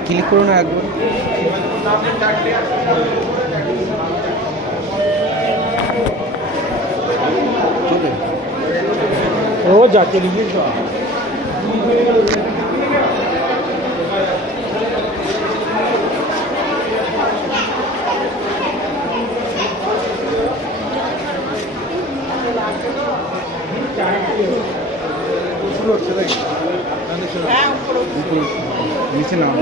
Click করুন একবার। ও যাচ্ছে লিখি নিচে নাম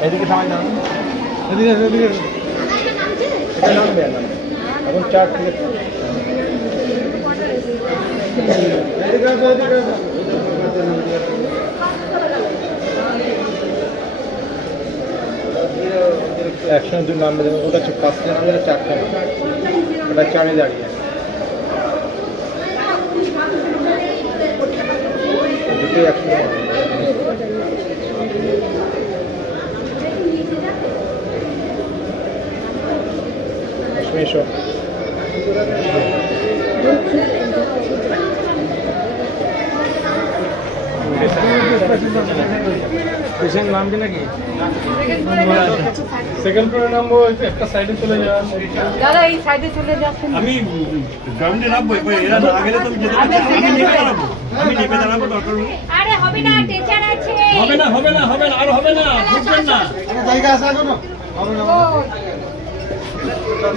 এদিকে সময় না এদিকে এদিকে নামবে এখন চার থেকে একসঙ্গে দুই নামবে ওটা পাঁচটা নামবে চারটা ওটা চারে দাঁড়িয়ে দুটোই একসঙ্গে এসো পেশেন্ট নাম কি নাকি সেকেন্ড ফ্লোরে নামবো একটা সাইডে চলে যাওয়া দাদা এই সাইডে চলে যাচ্ছেন আমি গ্রাউন্ডে নামবো এরা না গেলে তো যেতে পারছি আমি নেমে দাঁড়াবো দরকার নেই আরে হবে না টিচার আছে হবে না হবে না হবে না আর হবে না ঢুকবেন না জায়গা আছে এখনো হবে না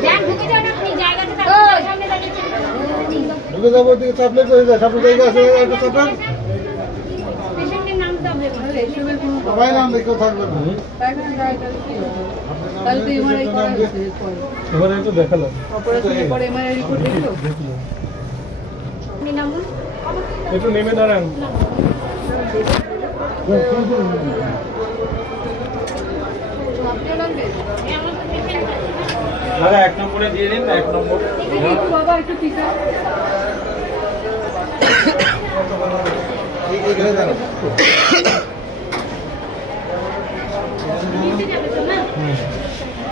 যান ঢুকে যান আপনি জায়গাটা সামনে দাঁড়িয়ে ঢুকে যাবো দিকে চাপলে করে যায় সামনে জায়গা আছে একটা চাপেন পেশেন্টের নাম তো হবে সবাই নাম দেখেও থাকবে না তাহলে তো এমআরআই করা হয়েছে এবারে একটু দেখালো অপারেশনের পরে এমআরআই রিপোর্ট দেখলো আপনি নাম বলুন একটু নেমে দাঁড়ান আপনিও নামবেন দাদা এক নম্বরে দিয়ে দিন এক নম্বর একটু বাবা একটু টিকা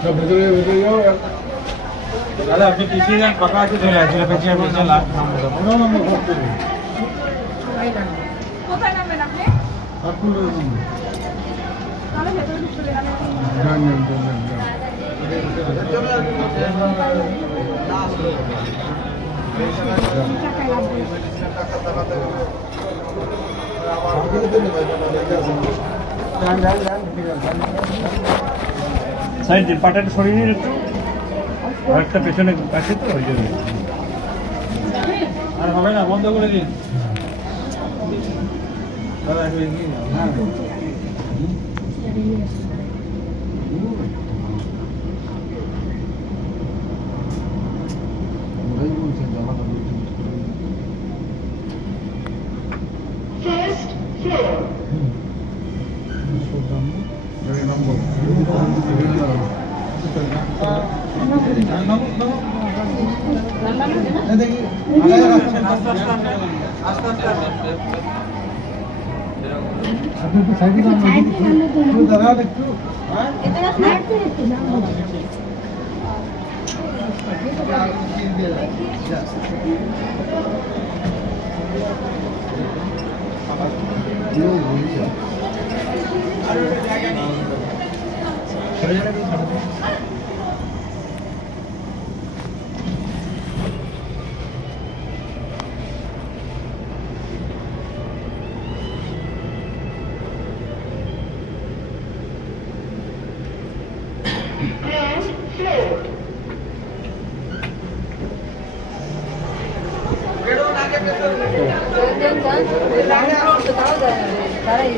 ভেতরে ভেতরে যাও দাদা আপনি পিছিয়ে যান ফাঁকা আছে চলে আসলে পেছিয়ে পেছিয়ে লাস্ট নম্বর ভর্তি কোথায় নামবেন আপনি আপনি তাহলে ভেতরে চলে যাবেন যান সাইড দিয়ে পাটাটা সরিয়ে নিন একটু আর একটা পেছনে কাছে তো হয়ে যাবে আর হবে না বন্ধ করে দিন দাদা একটু এগিয়ে যাও হ্যাঁ আপনি তো সাইডে দাঁড়ান একটু দাঁড়াই